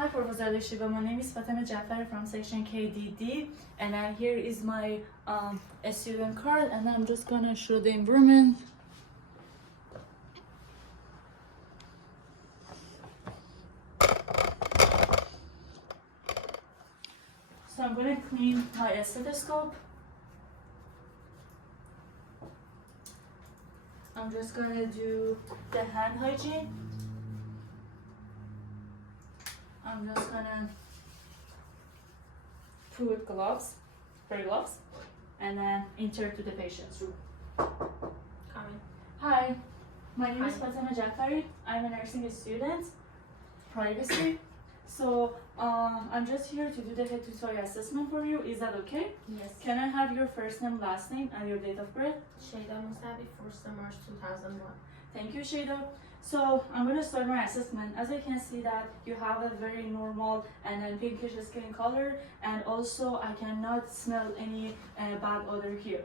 Hi, Professor Alishiba. My name is Fatima Jafari from section KDD, and here is my student card, and I'm just gonna show the environment. So I'm gonna clean my stethoscope. I'm just gonna do the hand hygiene. I'm just gonna put gloves, and then enter to the patient's room. Come in. Hi, my name is Hi. Fatima Jafari. I'm a nursing student, privacy. So I'm just here to do the head to toe assessment for you. Is that okay? Yes. Can I have your first name, last name, and your date of birth? Shada Musabi, 1st March 2001. Thank you, Shada. So I'm going to start my assessment. As I can see that you have a very normal and then pinkish skin color, and also I cannot smell any bad odor here.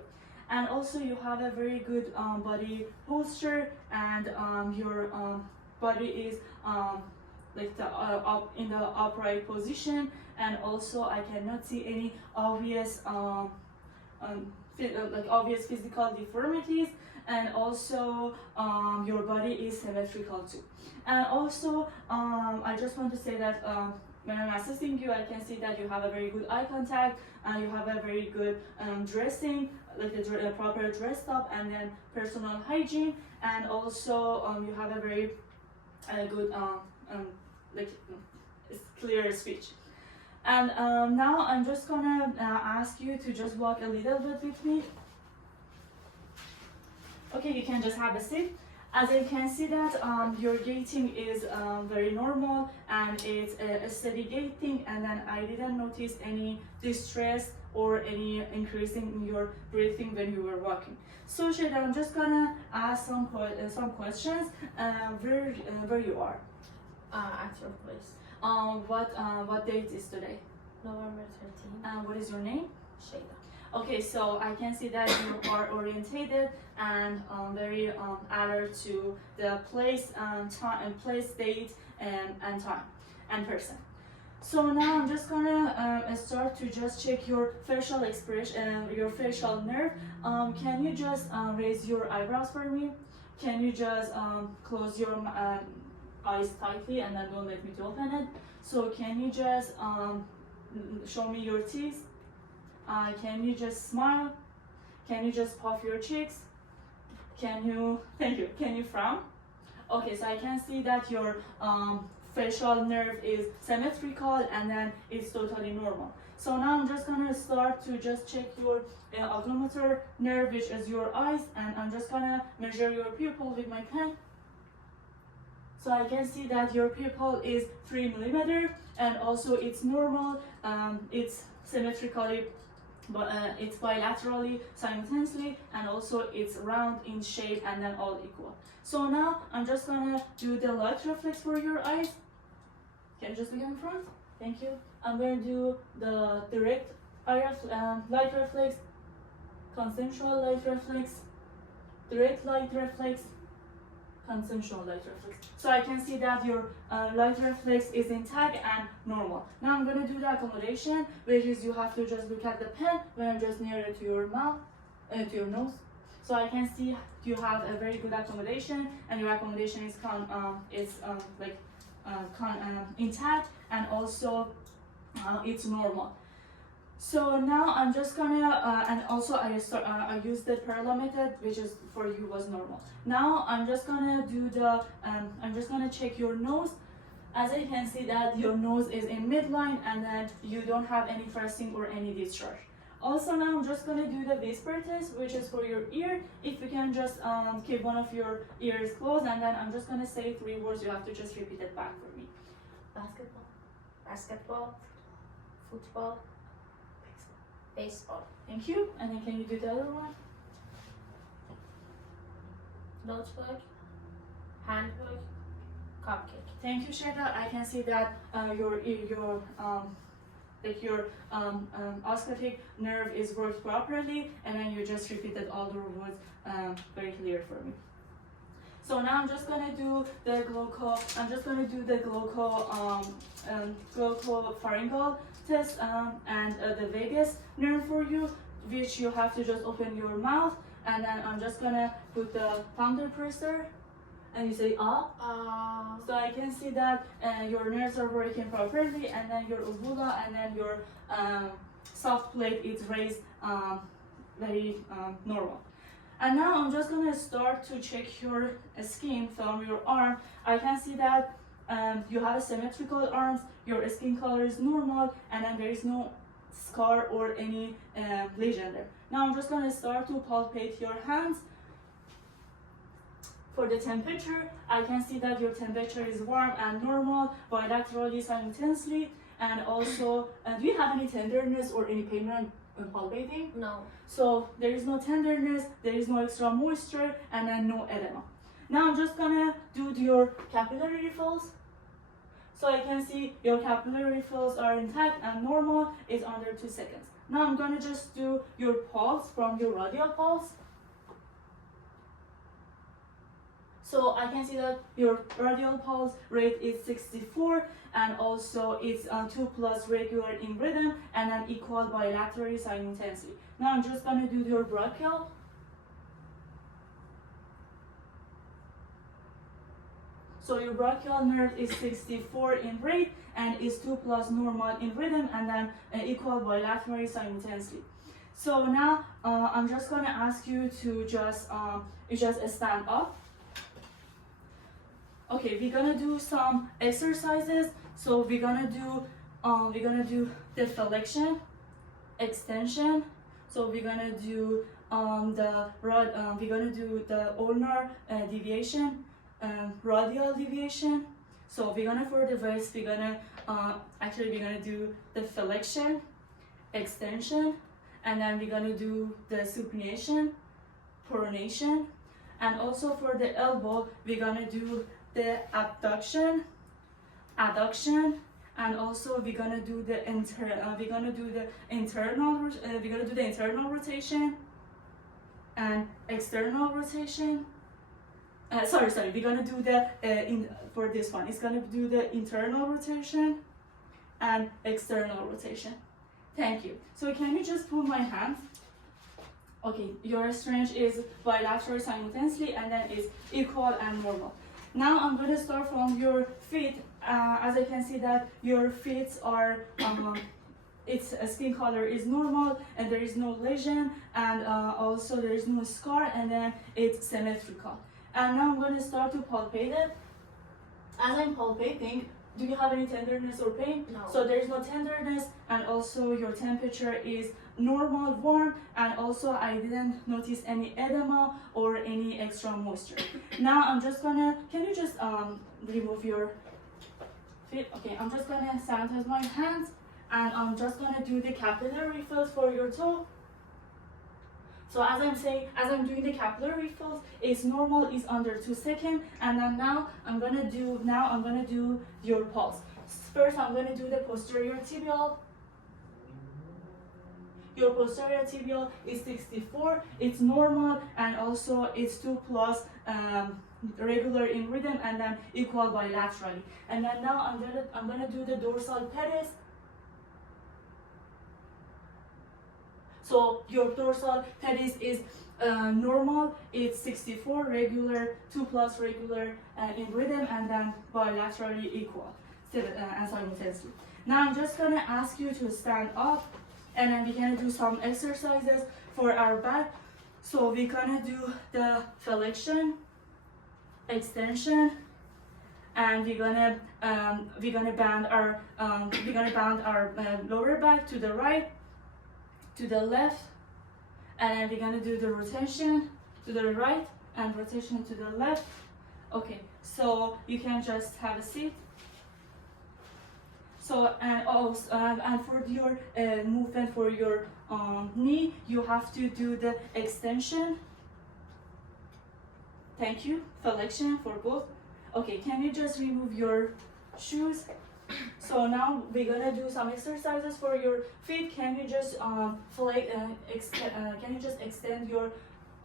And also you have a very good body posture, and your body is like the up in the upright position, and also I cannot see any obvious like obvious physical deformities, and also your body is symmetrical too. And also I just want to say that when I'm assessing you, I can see that you have a very good eye contact, and you have a very good dressing, like a proper dress up, and then personal hygiene, and also you have a very good like clear speech. And now I'm just gonna ask you to just walk a little bit with me. Okay, you can just have a seat. As you can see that your gating is very normal, and it's a steady gating, and then I didn't notice any distress or any increasing in your breathing when you were walking. So Shada, I'm just gonna ask some questions. Where you are? At your place. What date is today? November 13. And what is your name? Shada. Okay, so I can see that you are orientated and very alert to the place, time, place, date, and time, and person. So now I'm just gonna start to just check your facial expression, your facial nerve. Can you just raise your eyebrows for me? Can you just close your eyes tightly, and then don't let me to open it? So can you just show me your teeth? Can you just smile? Can you just puff your cheeks? Can you, thank you, can you frown? Okay, so I can see that your facial nerve is symmetrical, and then it's totally normal. So now I'm just gonna start to just check your oculomotor nerve, which is your eyes, and I'm just gonna measure your pupil with my pen. So I can see that your pupil is 3 millimeter, and also it's normal, it's symmetrically, but it's bilaterally simultaneously, and also it's round in shape, and then all equal. So now I'm just gonna do the light reflex for your eyes. Can you just look in front? Thank you. I'm gonna do the direct light reflex, consensual light reflex, direct light reflex, consensual light reflex. So I can see that your light reflex is intact and normal. Now I'm going to do the accommodation, which is you have to just look at the pen when I'm just near it to your mouth, to your nose. So I can see you have a very good accommodation, and your accommodation is intact, and also it's normal. So now I'm just gonna, and also I used the parallel method, which is for you was normal. Now I'm just gonna do the, I'm just gonna check your nose. As I can see that your nose is in midline, and then you don't have any frosting or any discharge. Also now I'm just gonna do the whisper test, which is for your ear. If you can just keep one of your ears closed, and then I'm just gonna say 3 words, you have to just repeat it back for me. Basketball. Basketball. Football. Baseball. Thank you. And then can you do the other one? Notebook. Handbook. Cupcake. Thank you, Shada. I can see that your osculate nerve is worked properly, and then you just repeated all the words very clear for me. So now I'm just gonna do the glocopharyngeal test and the vagus nerve for you, which you have to just open your mouth, and then I'm just gonna put the thumb depressor, and you say up. So I can see that your nerves are working properly, and then your uvula and then your soft plate is raised very normal. And now I'm just gonna start to check your skin from your arm. I can see that you have symmetrical arms, your skin color is normal, and then there is no scar or any lesion there. Now I'm just gonna start to palpate your hands. For the temperature, I can see that your temperature is warm and normal, bilaterally simultaneously, and also, do you have any tenderness or any pain when palpating? No. So there is no tenderness, there is no extra moisture, and then no edema. Now I'm just gonna do your capillary refills. So I can see your capillary refills are intact and normal, it's under 2 seconds. Now I'm gonna just do your pulse from your radial pulse. So I can see that your radial pulse rate is 64, and also it's 2+ regular in rhythm and then equal bilaterally simultaneously. Now I'm just gonna do your brachial. So your brachial nerve is 64 in rate and is 2+ normal in rhythm and then equal bilaterally simultaneously. So now I'm just gonna ask you to just stand up. Okay, we're gonna do some exercises. So we're gonna do the flexion, extension. So we're gonna do the ulnar deviation, radial deviation. So we're gonna for the waist, we're gonna do the flexion, extension, and then we're gonna do the supination, pronation, and also for the elbow, we're gonna do the abduction, adduction, and also we're gonna do the internal rotation and external rotation. We're gonna do for this one, it's gonna do the internal rotation and external rotation. Thank you. So can you just pull my hand? Okay, your strength is bilateral simultaneously and then is equal and normal. Now I'm going to start from your feet. As I can see that your feet are, its skin color is normal and there is no lesion, and also there is no scar, and then it's symmetrical. And now I'm going to start to palpate it. As I'm palpating, do you have any tenderness or pain? No. So there is no tenderness, and also your temperature is normal, warm, and also I didn't notice any edema or any extra moisture. Now I'm just gonna, can you just remove your feet? Okay, I'm just gonna sanitize my hands, and I'm just gonna do the capillary refills for your toe. So as I'm doing the capillary refills, it's normal, it's under 2 seconds, and then now I'm gonna do your pulse. First, I'm gonna do the posterior tibial. Your posterior tibial is 64, it's normal, and also it's 2+ regular in rhythm and then equal bilaterally. And then now I'm gonna do the dorsal pedis. So your dorsal pedis is normal, it's 64, regular, 2+ regular in rhythm and then bilaterally equal and simultaneously. Now I'm just gonna ask you to stand up, and then we're gonna do some exercises for our back. So we're gonna do the flexion, extension, and we're gonna bend our lower back to the right, to the left, and then we're gonna do the rotation to the right and rotation to the left. Okay, so you can just have a seat. So and for your movement for your knee, you have to do the extension. Thank you. Flexion for both. Okay, can you just remove your shoes? So now we're gonna do some exercises for your feet. Can you just extend your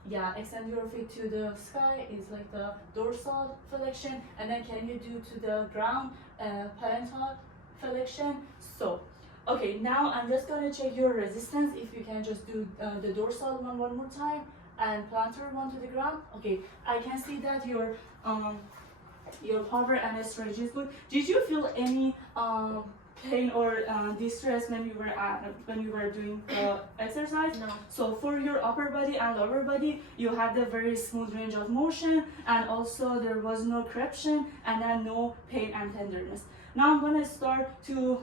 yeah, extend your feet to the sky is like the dorsal flexion, and then can you do to the ground parental flexion? So, okay, now I'm just gonna check your resistance. If you can just do the dorsal one more time and plantar one to the ground. Okay, I can see that your power and stretch is good. Did you feel any pain or distress when you were doing the exercise? No. So for your upper body and lower body, you had a very smooth range of motion, and also there was no corruption, and then no pain and tenderness. Now I'm gonna start to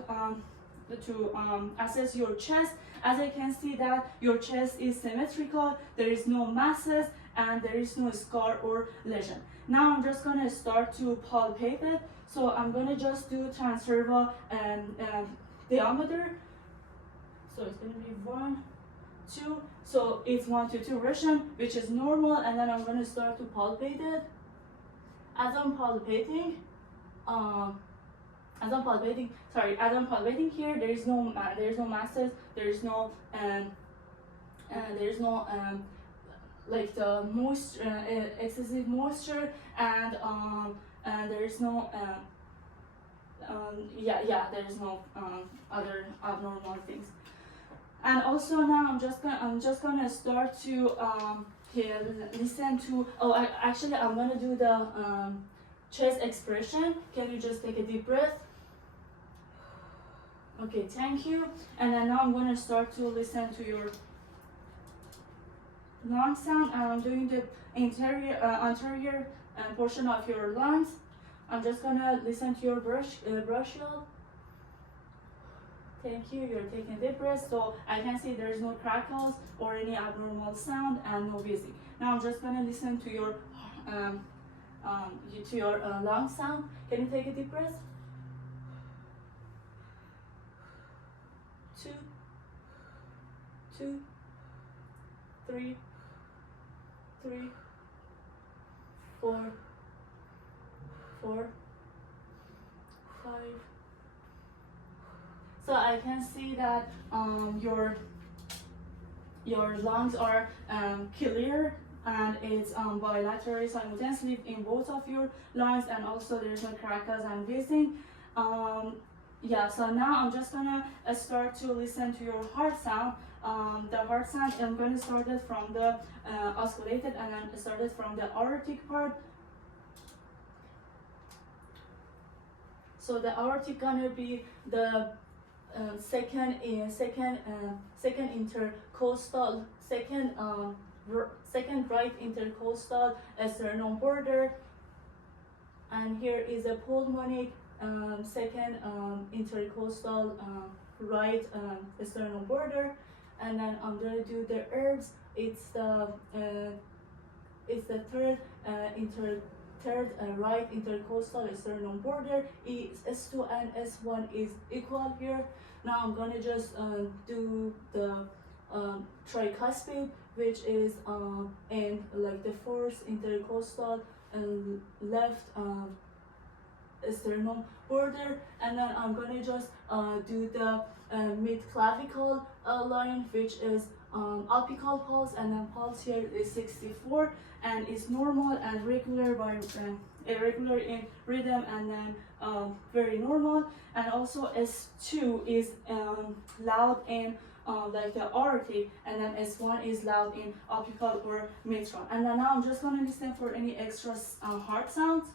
assess your chest. As I can see that your chest is symmetrical, there is no masses, and there is no scar or lesion. Now I'm just gonna start to palpate it. So I'm gonna just do transverse diameter. So it's gonna be 1, 2. So it's 1 to 2 Russian, which is normal, and then I'm gonna start to palpate it. As I'm palpating here, there is no masses, there is no like the moisture, excessive moisture, and there is no there is no other abnormal things. And also now I'm just gonna start to listen to. Actually I'm gonna do the chest expression. Can you just take a deep breath? Okay, thank you. And then now I'm gonna start to listen to your lung sound, and I'm doing the anterior portion of your lungs. I'm just gonna listen to your bronchial. Thank you. You're taking a deep breath, so I can see there's no crackles or any abnormal sound and no wheezing. Now I'm just gonna listen to your lung sound. Can you take a deep breath? 2, 2, 3, 3, 4, 4, 5. So I can see that your lungs are clear, and it's bilateral simultaneously in both of your lungs, and also there's no crackles and wheezing. Yeah, so now I'm just gonna start to listen to your heart sound. The heart sound, I'm gonna start it from the osculated, and then start it from the aortic part. So the aortic gonna be the second intercostal, second right intercostal sternum border, and here is a pulmonic second intercostal right sternum border, and then I'm gonna do the herbs. It's the third right intercostal sternum border. S2 and S1 is equal here. Now I'm gonna just do the tricuspid, which is in like the fourth intercostal and left sternum border, and then I'm gonna just do the mid clavicle line, which is apical pulse, and then pulse here is 64, and is normal and regular by irregular in rhythm, and then very normal. And also S2 is loud in like the aortic, and then S1 is loud in apical or mitral. And then now I'm just gonna listen for any extra heart sounds.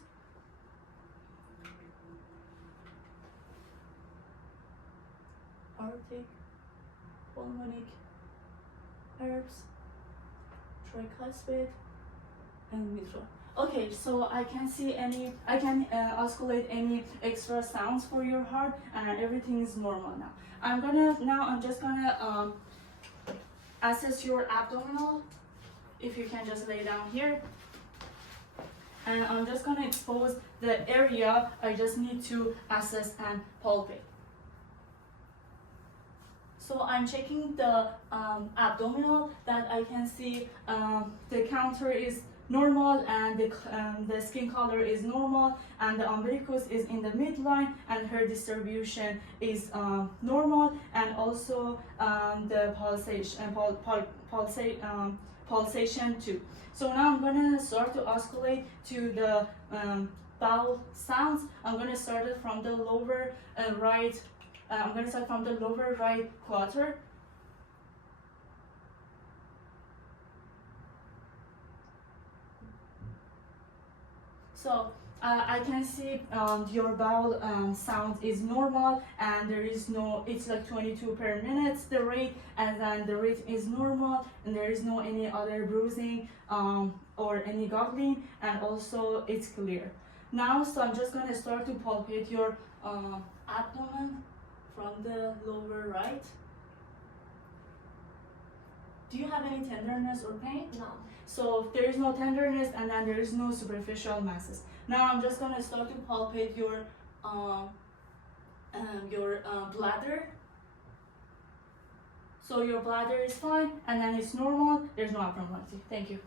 Aortic, pulmonic, herbs, tricuspid, and mitral. Okay, so I can oscillate any extra sounds for your heart, and everything is normal now. I'm just gonna assess your abdominal. If you can just lay down here. And I'm just gonna expose the area I just need to assess and palpate. So I'm checking the abdominal, that I can see the counter is normal, and the skin color is normal, and the umbilicus is in the midline, and her distribution is normal, and also the pulsation too. So now I'm gonna start to oscillate to the vowel sounds. I'm gonna start it from the lower right. I'm gonna start from the lower right quarter. So I can see your vowel sound is normal, and there is no, it's like 22 per minute the rate, and then the rate is normal, and there is no any other bruising or any goggling, and also it's clear. Now, so I'm just gonna start to palpate your abdomen from the lower right. Do you have any tenderness or pain? No. So there is no tenderness, and then there is no superficial masses. Now I'm just gonna start to palpate your bladder. So your bladder is fine, and then it's normal. There's no abnormality. Thank you.